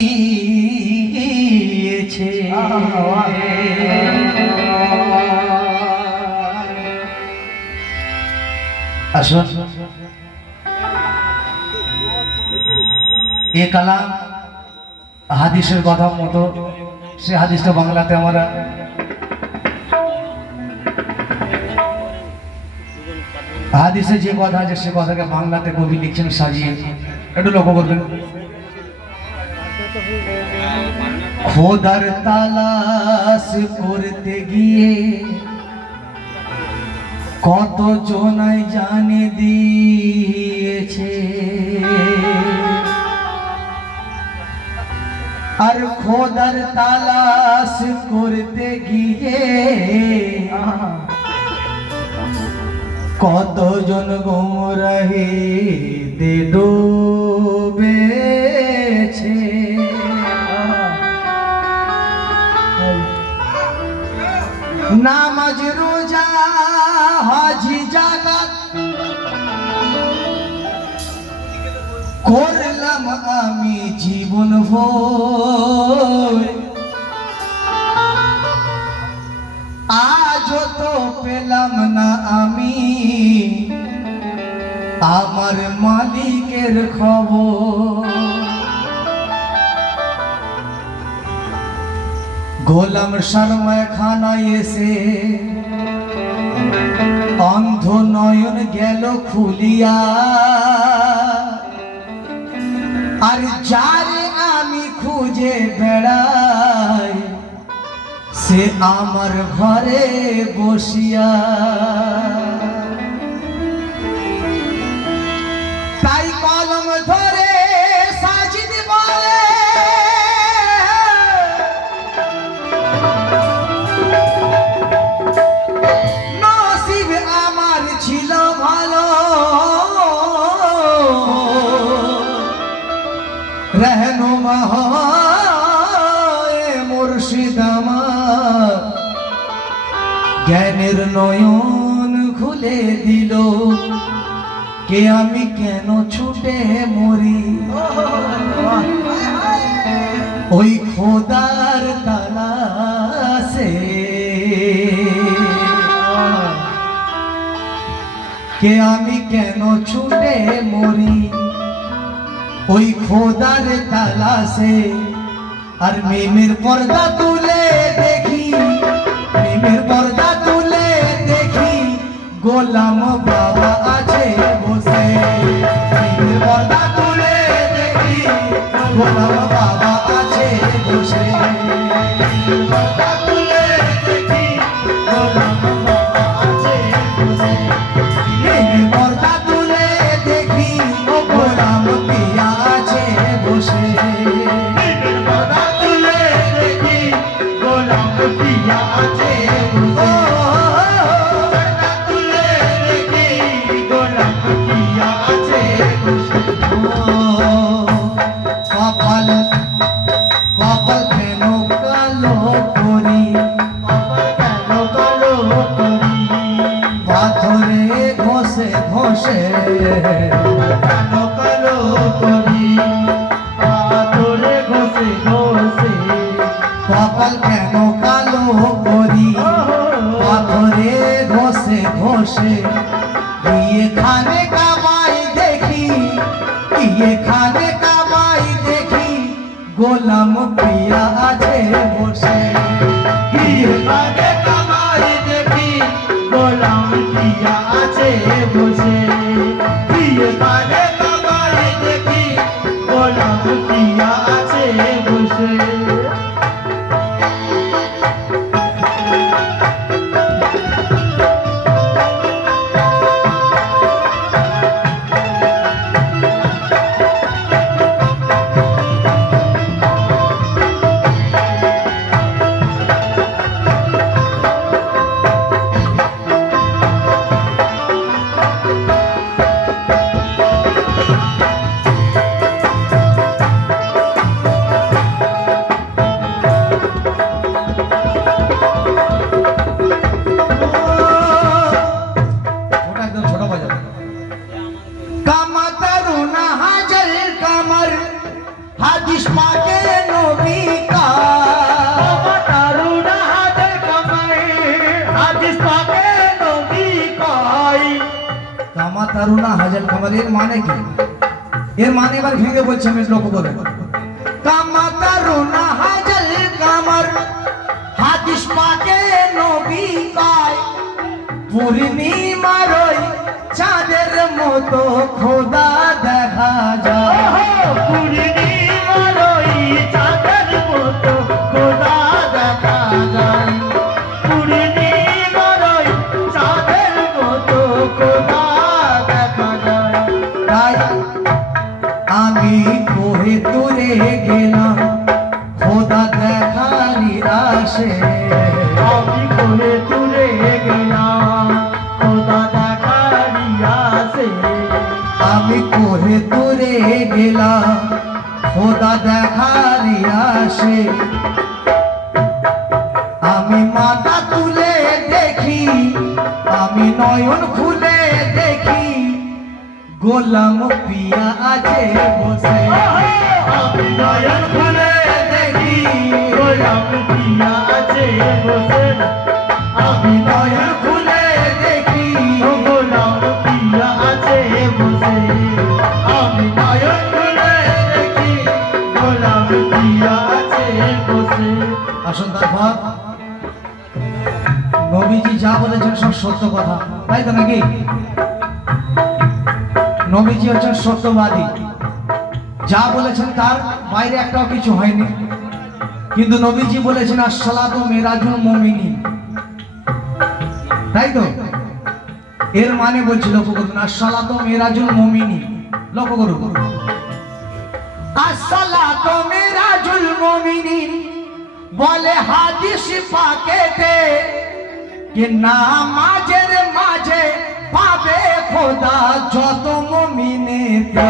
এ কালাম হাদিসের কথা মতো, সে হাদিসটা বাংলাতে আমরা হাদিসে যে কথা আছে সে কথাকে বাংলাতে কবি লিখছেন সাজিয়ে। একটু লক্ষ্য করবেন। খোদার তালাশ করতে গিয়ে কত জনাই জানে দিয়েছে। আর খোদার তালাশ করতে গিয়ে কতজন গোমরাহে দে ডুবেছে নামাজ, রোজা, হাজি জাগাত করলাম আমি জীবন ভোর। আজও তো পেলাম না আমি আমার মালিকের খবর। গোলাম শর্মা খানায় এসে অন্ধ নয়ন গেল খুলিয়া। আর যারে আমি খুঁজে বেড়াই, সে আমার ঘরে বসিয়া। তাই জ্ঞানের নয়ন খুলে দিল। কে আমি কেন ছুটে মরি? ওই খোদার তালাশে। কে আমি কেন ছুটে মরি? ওই খোদার তালাশে। আর মেমের পর্দা তুলে দেখি, মেমের পর্দা গোলাম বাবা আছে বসে। বর্দা তুলে দেখি গোলাম ঘষে। কালো কালো? করি পাথরে ঘষে ঘষে। কপাল কেন এবার ভেঙে বলছে আমি গোলাম পিয়া আছে বসে। নয়ন খুলে দেখি আমি নয়ন খুলে দেখি আমি নয়ন খুলে দেখি আসুন তারপর। নবীজি যা বলেছেন সব সত্য কথা। তাই তো নাকি? নবীজি হচ্ছেন সত্যবাদী। যা বলেছেন তার বাইরে একটাও কিছু হয়নি। কিন্তু নবীজি বলেছেন, আসসালাত মেরাজুল মমিনী তাই তো? এর মানে বলছি, লক্ষ্য করুন, আসসালাত মেরাজুল মমিনী লক্ষ্য করুন। আসসালাত মেরাজুল মমিনিন। বলে হাদিস পাকেতে যে নামাজের মাঝে পাবে খোদা যত মমিনেতে।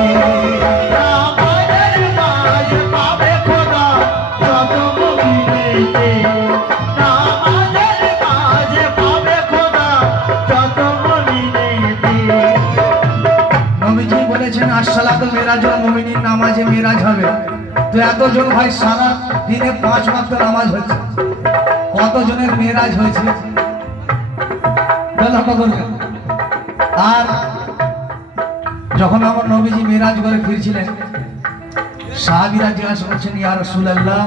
নামাজে মেরাজ হবে। তো এতজন ভাই সারা দিনে পাঁচ ওয়াক্ত নামাজ হচ্ছে। কতজনের মেরাজ হয়েছে? বলো কখন আর যখন আমার নবীজি মেরাজ করে ফিরছিলেন, সাহাবিরা জিজ্ঞাসা করছেন, ইয়া রাসূলুল্লাহ,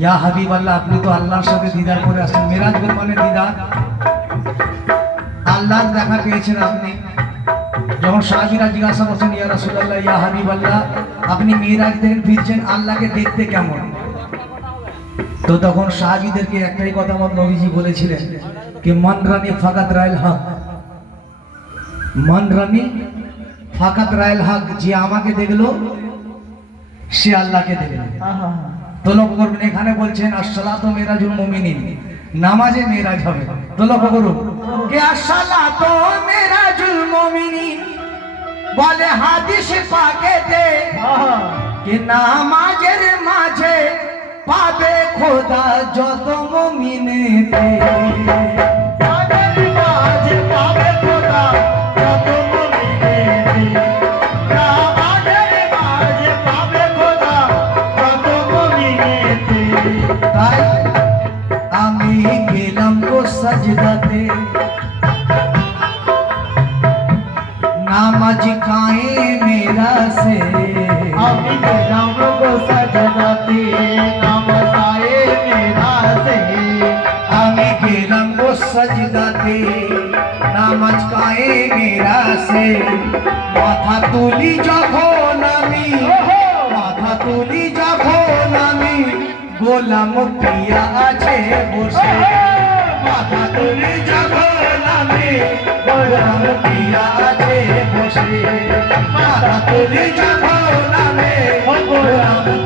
ইয়া হাবিব আল্লাহ আপনি তো আল্লাহর সাথে দিদার করে আসছেন। মেরাজ করে মানে দিদার। আল্লাহর দেখা পেয়েছেন আপনি। যখন সাহাবিরা জিজ্ঞাসা করছেন, ইয়া রাসূলুল্লাহ, ইয়া হাবিব আল্লাহ আপনি মিরাজ থেকে ফিরছেন, আল্লাহকে দেখতে কেমন? তো তখন সাহাবিদেরকে একটাই কথা আমার নবীজি বলেছিলেন, কি মন রানী ফাকাত রাইল হক মন রানী ফাকাত রাইল হক যে আমাকে দেখল সে আল্লাহকে দেখল। তো লক্ষ্য করবেন এখানে বলছেন আসসালাতু মিরাজুল মুমিনিন নামাজে মেরাজ হবে। তো লক্ষ্য করুন। কে আসসালাতু মিরাজুল মুমিনিন বলে হাদিস পাকেতে কে নামাজের মাঝে পাবে খোদা যত মুমিনেতে। গো সাজদাতে নামাজ কায়ে মেরা সে। মাথা তুলি যখন আমি মাথা তুলি যখন আমি গোলাম পিয়া আছে বসে। মাথা তুলি যখন আমি গোলাম পিয়া আছে বসে। মাথা তুলি যখন আমি গোলাম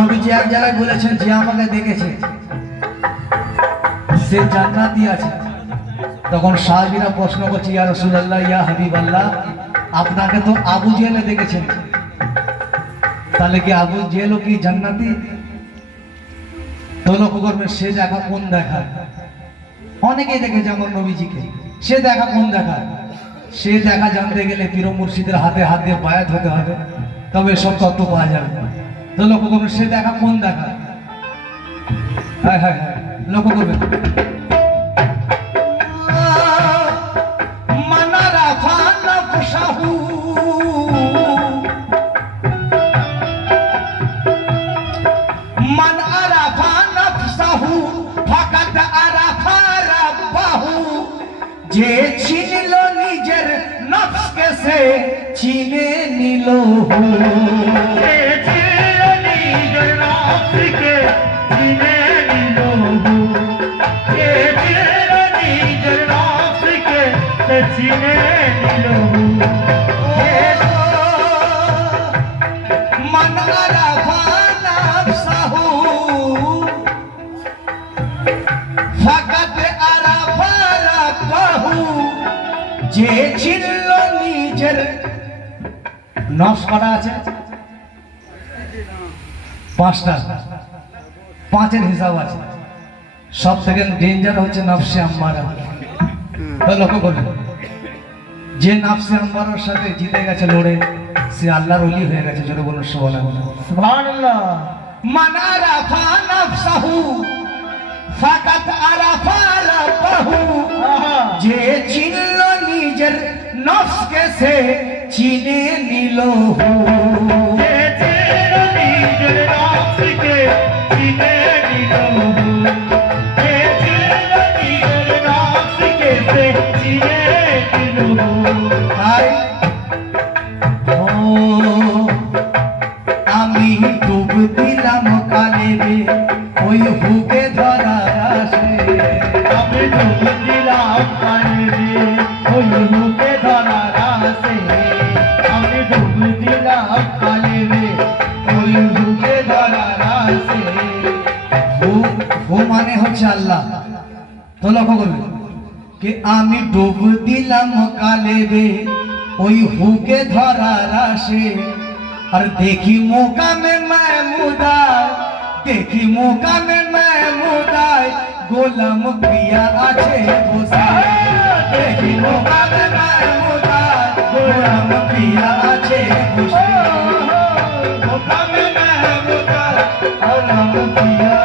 নবীজি এক জায়গায় বলেছেন, যে আমাকে দেখেছে, সে জান্নাতি আছে। তখন সাহাবীরা প্রশ্ন করছে, ইয়া রাসূলুল্লাহ, ইয়া হাবিবাল্লাহ, আপনাকে তো আবু জেলে দেখেছেন। তাহলে কি আবু জেলও কি জান্নাতি? তো লক্ষ্য করবেন, সে দেখা কোন দেখা? অনেকেই দেখে যেমন নবীজিকে। সে দেখা কোন দেখা? সে দেখা জানতে গেলে পীর মুর্শিদের হাতে হাত দিয়ে বায়াত হতে হবে। তবে সব তত্ত্ব পাওয়া যাবে তো লক্ষ্য করবেন সে দেখা কোন দেখা? হ্যাঁ হ্যাঁ হ্যাঁ লক্ষ্য করবেন। যে চিনল নিজের নফসকে সে চিনে নিল হু। কটা আছে? পাঁচটা। পাঁচের হিসাব আছে। সব থেকে ডেঞ্জার হচ্ছে নফসে আম্মারা। লক্ষ্য করবেন যে নফসে আম্মারার সাথে জিতে গেছে লড়ে সে আল্লাহর অলি হয়ে গেছে জোরে বলুন সুবহানাল্লাহ। আরাফা ফাকাত আরাফা রাব্বাহু। যে চিনল নিজের নফসকে সে চিনে নিল আমি ডুব দিলাম কালে ওই আমি ডুব দিলাম কালে কালেবে ওই হুকে ধরার আসে আর দেখি মোকামে মায়মুদায় দেখি মোকামে মায়মুদায় গোলাম প্রিয়া আছে বসায় দেখি মোকামে মায়মুদায় গোলাম প্রিয়া আছে বসায় মোকামে মায়মুদায় গোলাম প্রিয়া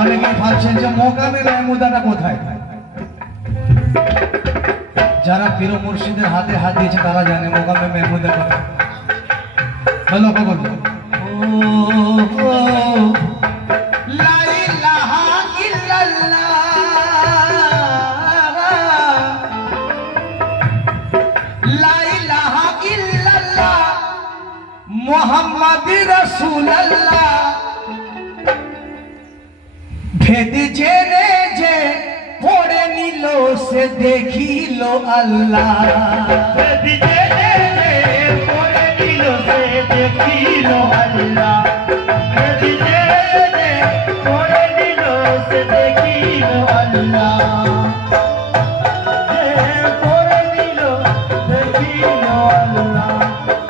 অনেকে ভাবছেন যে মোকামে কোথায়? যারা পীর মুর্শিদের হাতে হাত দিয়েছে, তারা জানে মোকামে মেহমুদা কোথায় তো লক্ষ্য করবে লা ইলাহা ইল্লাল্লাহ লা ইলাহা ইল্লাল্লাহ মোহাম্মদ রাসূলুল্লাহ। সে দেখিল আল্লাহ দেখিল আল্লাহ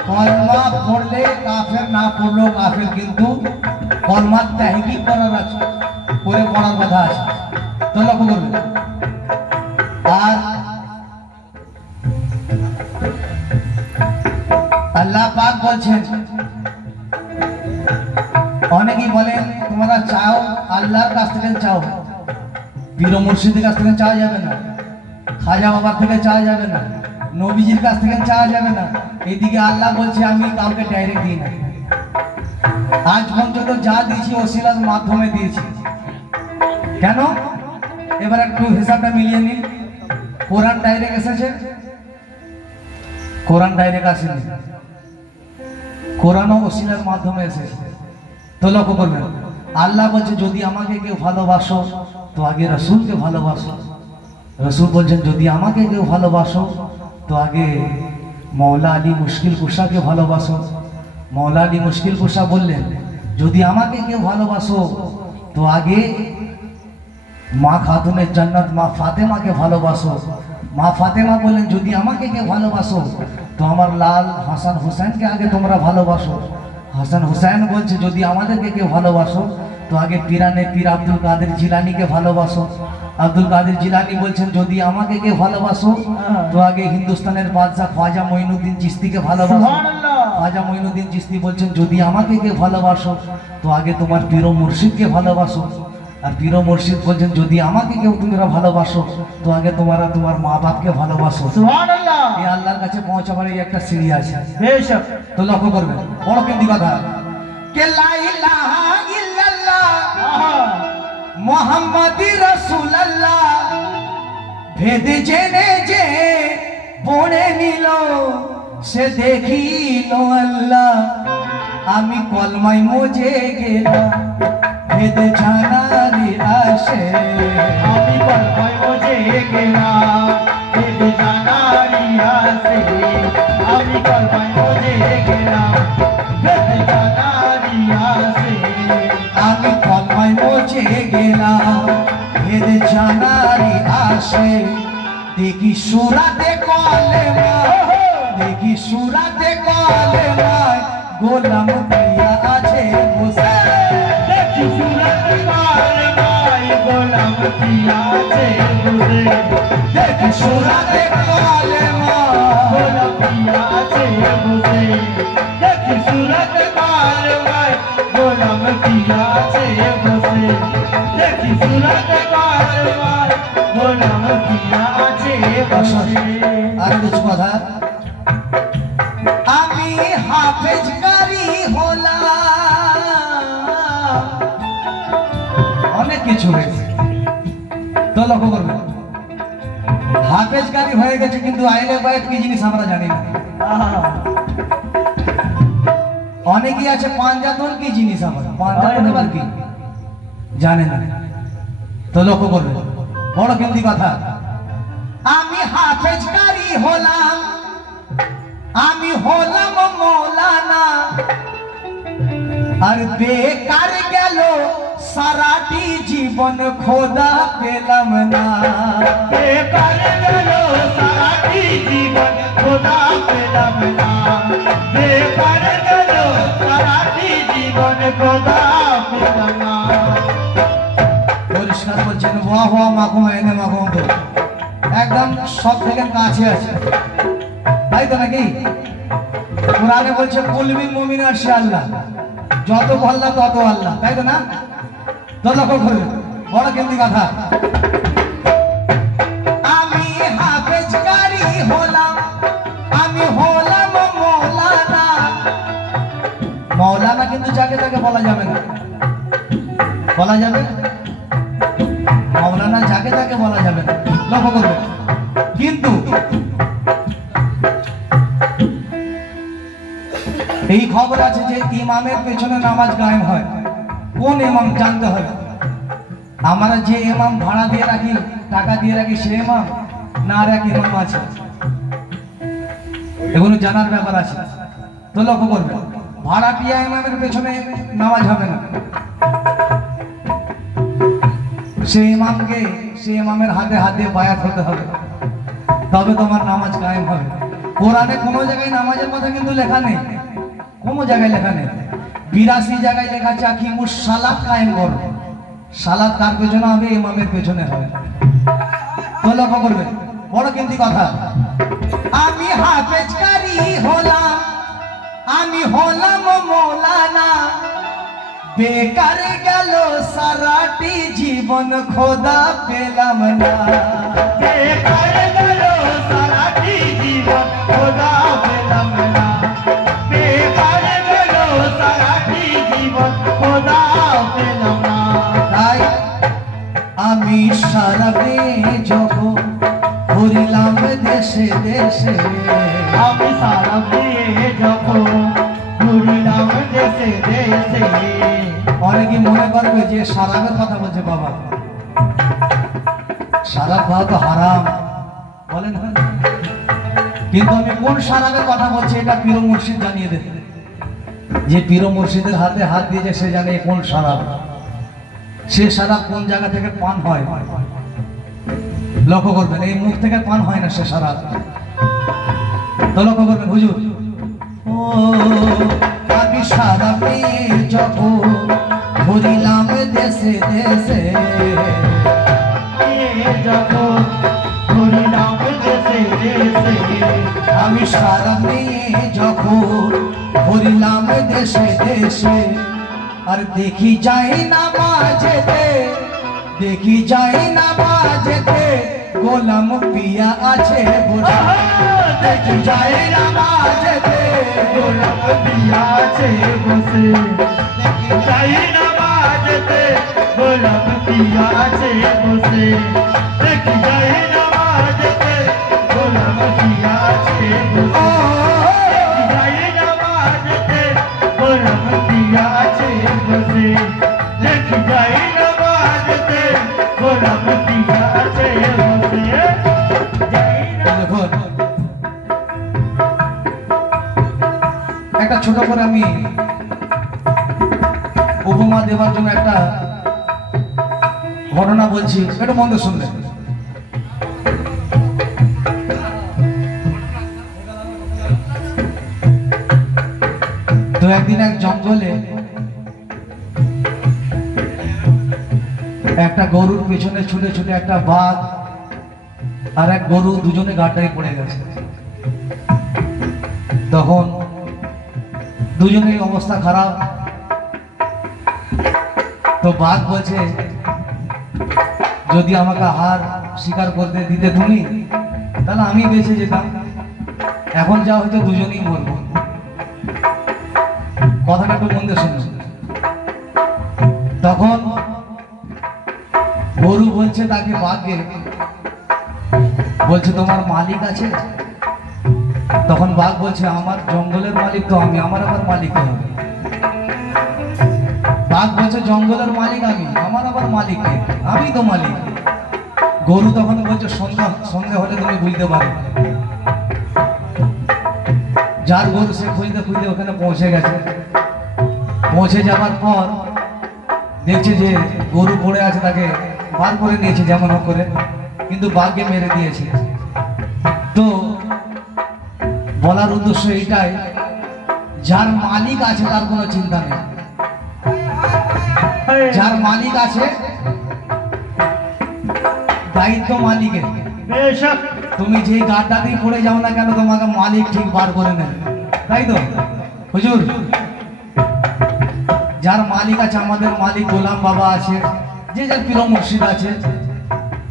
কলমা পড়লে কাফের না পড়লেও কাফের কিন্তু কলমার তাহিকি করার আছে। করে পড়ার কথা আছে। তো লক্ষ্য করবে অনেকেই বলেন, তোমরা চাও আল্লাহর কাছ থেকে চাও, পীর মুর্শিদের কাছ থেকে চাওয়া যাবে না, খাজা বাবার থেকে চাওয়া যাবে না, নবীজির কাছ থেকে চাওয়া যাবে না। এদিকে আল্লাহ বলছে, আমি কাউকে ডাইরেক্ট দিই না। আজ পর্যন্ত যা দিয়েছি, ওসিলার মাধ্যমে দিয়েছি। কেন? এবার একটু হিসাবটা মিলিয়ে নিন। কোরআন ডাইরেক্ট এসেছে কোরআন ডাইরেক্ট আসেনি। কোরআনও ওসিলার মাধ্যমে এসেছে তো লক্ষ্য করবেন, আল্লাহ বলছে, যদি আমাকে কেউ ভালোবাসো, তো আগে রসুলকে ভালোবাসো। রসুল বলছেন, যদি আমাকে কেউ ভালোবাসো, তো আগে মৌলা আলী মুশকিল কুষাকে ভালোবাসো। মৌলা আলী মুশকিল কুষা বললেন, যদি আমাকে কেউ ভালোবাসো, তো আগে মা খাতুনের জান্নাত, মা ফাতেমাকে ভালোবাসো। মা ফাতেমা বলেন যদি আমাকে কে ভালোবাসো তো আমার লাল হাসান হুসেনকে আগে তোমরা ভালোবাসো। হাসান হুসেন বলছে যদি আমাদেরকে কেউ ভালোবাসো তো আগে পিরানে পীর আব্দুল কাদের জিলানিকে ভালোবাসো। আব্দুল কাদের জিলানি বলছেন যদি আমাকে কে ভালোবাসো তো আগে হিন্দুস্তানের বাদশাহ খ্বাজা মঈনুদ্দিন চিস্তিকে ভালোবাসো। খাজা মঈনুদ্দিন চিস্তি বলছেন যদি আমাকে কে ভালোবাসো তো আগে তোমার পীর মুর্শিদকে ভালোবাসো। আর পীর মুর্শিদ বলছেন যদি আমাকে কেউ তোমরা ভালোবাসো তো আগে তোমরা তোমার মা বাপকে ভালোবাসো এই আল্লাহর কাছে পৌঁছাবার এই একটা সিঁড়ি আছে। তো লক্ষ্য করবেন বড় কিন্তু কথা মোহাম্মদ রাসূলুল্লাহ। ভেদ জেনে যে পড়ে নিল সে দেখিল আল্লাহ। আমি কলমাই মজে গেলাম। ভেদ জানারি আসে। আমি কলমায় বসে গেলাম ভেবে জানারি আসে। আমি কলমায় বসে গেলাম ভেবে জানারি আসে। আমি কলমাই মজে গেলাম ভেদ জানারি আসে। দেখি সুরাতে কলেমা দেখি সুরাতে কলেমায় গোলাম আর কিছু কথা আমি হাফেজ কারি হলাম অনেক কিছু হয়েছে। লক্ষ্য করবে হাফেজ কারি হয়ে গেছে, কিন্তু আইলে বাইত কি জিনিস আমরা জানি না। অনেকেই আছে, পাঞ্জাতন কি জিনিস আমরা পাঞ্জাতন এবার কি? জানে না। তো লক্ষ্য করবে বড় কিন্তু কথা। আমি হাফেজ কারি হলাম, আমি হলাম মৌলানা। আর বেকার গেল সারাটি জীবন খোদা পেলাম না। সারাটি জীবন খোদা পেলাম না। সারাটি জীবন খোদা পেলাম না। পরিষ্কার বলছেন ওয়া হওয়া মাখুম এনে মাখুম তো একদম সব থেকে কাছে আছে। তাই তো নাকি? কোরআনে বলছে কুলবি মুমিন আর সে আল্লাহ। যত আল্লাহ তত আল্লাহ। তাই তো না? তো লক্ষ্য করবে বড় কেন্দ্রি কথা আমি হাফেজ কারি হলাম আমি হলাম মৌলানা। মৌলানা কিন্তু যাকে তাকে বলা যাবে না। বলা যাবে? মাওলানা যাকে তাকে বলা যাবে না। লক্ষ্য করবে। কিন্তু এই খবর আছে যে ইমামের পেছনে নামাজ গায়েম হয়। কোন এমাম জানতে হবে? আমরা যে ইমাম ভাড়া দিয়ে রাখি, টাকা দিয়ে রাখি, সে ইমাম না আর এক ইমাম আছে? এগুলো জানার ব্যাপার আছে। তো লক্ষ্য করবে ভাড়াটিয়া ইমামের পেছনে নামাজ হবে না। সে ইমামকে, সে ইমামের হাতে হাতে বায়াত হতে হবে। তবে তোমার নামাজ কায়েম হবে। কোরআনে কোনো জায়গায় নামাজের কথা কিন্তু লেখা নেই। কোনো জায়গায় লেখা নেই। বিরাশি জায়গায় লেখা আছে, আকিমুস সালাত কায়েম করো। সালাত কার পেছনে হবে? ইমামের পেছনে হবে। তো লক্ষ্য করবে বড় কিন্তু কথা। আমি হাফেজ কারি হলাম, আমি হলাম মৌলানা। বেকার গেল সারাটি জীবন খোদা পেলাম না। বেকার গেল আমি সারা যব ঘুরিলাম দেশে দেশে, আমি সারা দিয়ে যখন ঘুরিলাম দেশে দেশে। অনেকে মনে করবে যে সারাবের কথা বলছে বাবা। সারাব খাওয়া তো হারাম। বলেন কিন্তু আমি কোন সারাবের কথা বলছি এটা পীর মুর্শিদ জানিয়ে দেবে যে পীর মুর্শিদের হাতে হাত দিয়েছে, সে জানে কোন সারাব। সে সারা কোন জায়গা থেকে পান হয়? লক্ষ্য করবেন, এই মুখ থেকে পান হয় না সে সারা। তো লক্ষ্য করবেন, হুজুর। ও আমি সারা পেয়ে যখন ঘুরিলাম দেশে দেশে। আমি সারা মেয়ে যখন ঘুরিলাম দেশে দেশে। আর দেখি যাই না বাজেতে দেখি যাই না বাজেতে গোলাম পিয়া আছে বসে দেখি যাই না বাজেতে গোলাপ দিয়া আছে বসে যাই না বাজতে গোলাপ দিয়া আছে বসে দেখি যাই না বাজতে গোলাপ বলছি একটু মন্দ শুনবেন তো একদিন এক জঙ্গলে একটা গরুর পেছনে ছুটে ছুটে একটা বাঘ আর এক গরু দুজনে ঘাটায় পড়ে গেছে। তখন দুজনেই অবস্থা খারাপ। তো বাঘ বলছে যদি আমাকে হার স্বীকার করতে দিতে তুমি, তাহলে আমি বেঁচে যেতাম। এখন যা হয়তো দুজনেই মরবো। কথাটা একটু মন দিয়ে শুনুন তখন গরু বলছে, তাকে বাঘকে বলছে, তোমার মালিক আছে? তখন বাঘ বলছে, আমার জঙ্গলের মালিক তো আমি, আমার আবার মালিক হবে? বাঘ বলছে, জঙ্গলের মালিক আমি আবার মালিক আমি তো মালিক। গরু তখন বলছে, সন্ধ্যা সন্ধ্যা হলে তুমি বুঝতে পারো। যার গরু সে খুঁজতে খুঁজতে ওখানে পৌঁছে গেছে। পৌঁছে যাওয়ার পর দেখছে যে গরু পড়ে আছে, তাকে বার করে নিয়েছে যেমন হোক করে, কিন্তু বাঘকে মেরে দিয়েছে। তো বলার উদ্দেশ্য এইটাই, যার মালিক আছে তার কোনো চিন্তা নেই। যার মালিক আছে দায়িত্ব মালিকের। তুমি যেই গাড্ডাতেই পড়ে যাও না কেন তোমাকে মালিক ঠিক বার করে নেবে। তাই তো? হুজুর যার মালিক আছে আমাদের মালিক গোলাম বাবা আছে যে যার প্রিয় মুর্শিদ আছে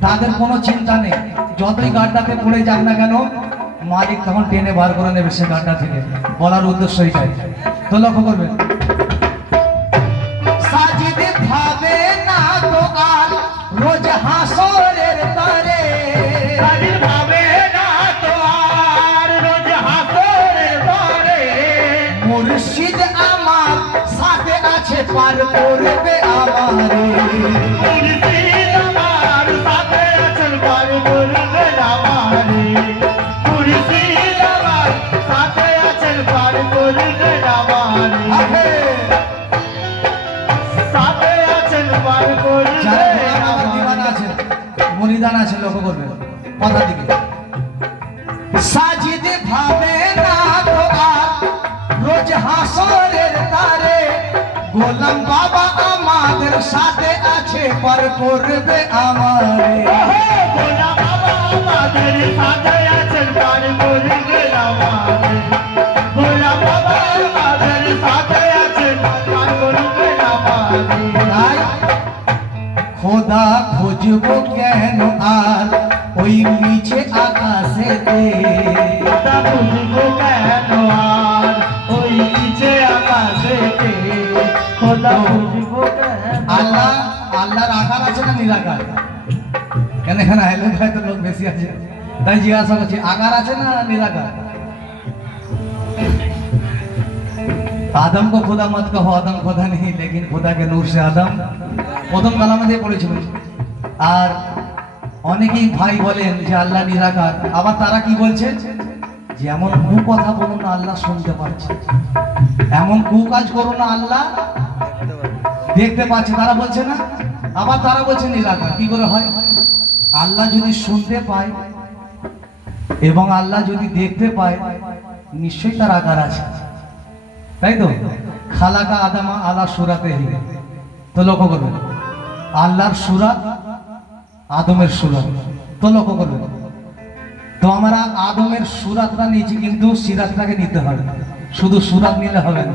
তাদের কোনো চিন্তা নেই। যতই গাড্ডাতে পড়ে যাক না কেন মালিক তখন টেনে বার করে নেবে সে গাড্ডা থেকে। বলার উদ্দেশ্য এটাই। তো লক্ষ্য করবেন করবে। গোলাম বাবা আমাদের সাথে আছে, পার করবে আমারে। আমারে আমারে খোদা খুঁজবো কেন আর? ওই নিচে আকাশেতে আর অনেকেই ভাই বলেন যে আল্লাহ নিরাকার। আবার তারা কি বলছে? যে এমন কু কথা না, আল্লাহ শুনতে পারছে এমন কু কাজ করুন আল্লাহ দেখতে পাচ্ছে, তারা বলছে না। আবার তারা বলছেন নিরাকার কি করে হয়? আল্লাহ যদি শুনতে পায় এবং আল্লাহ যদি দেখতে পায়, নিশ্চয়ই তার আকার আছে। তাই তো? খালাকা আদামা আলা সুরাতে হি তো লক্ষ্য করবেন, আল্লাহর সুরাত আদমের সুরাত তো লক্ষ্য করবেন, তো আমরা আদমের সুরাতটা নিয়েছি কিন্তু সিরাতটাকে নিতে হবে। শুধু সুরাত নিলে হবে না।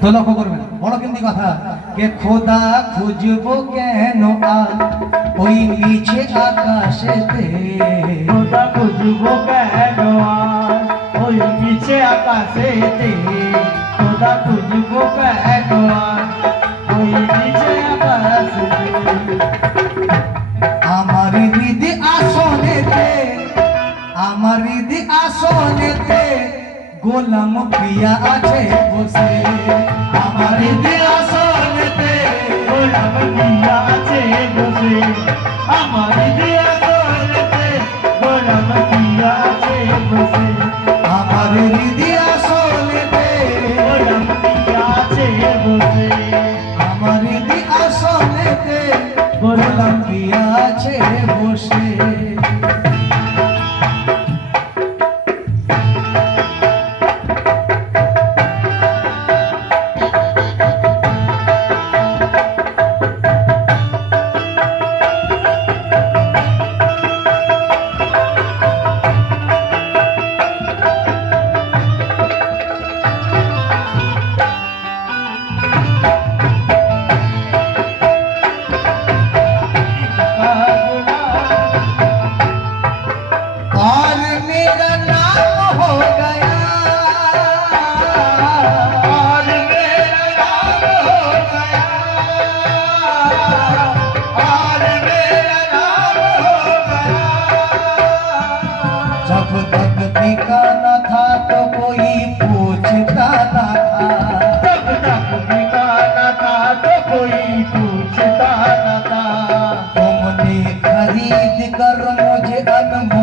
তো লক্ষ্য করবেন বড় কিন্তু কথা কে খোদা খুঁজবো কেন? ওই নিচে আকাশেতে। খোদা খুঁজবো কেন? ওই নিচে আকাশেতে। খোদা খুঁজবো কেন? ওই নিচে আকাশেতে। আমার হৃদি আসনেতে আমার হৃদি আসনেতে গোলাম প্রিয়া আছে বসে। আমার হৃদি खरीद कर मुझे अनमोल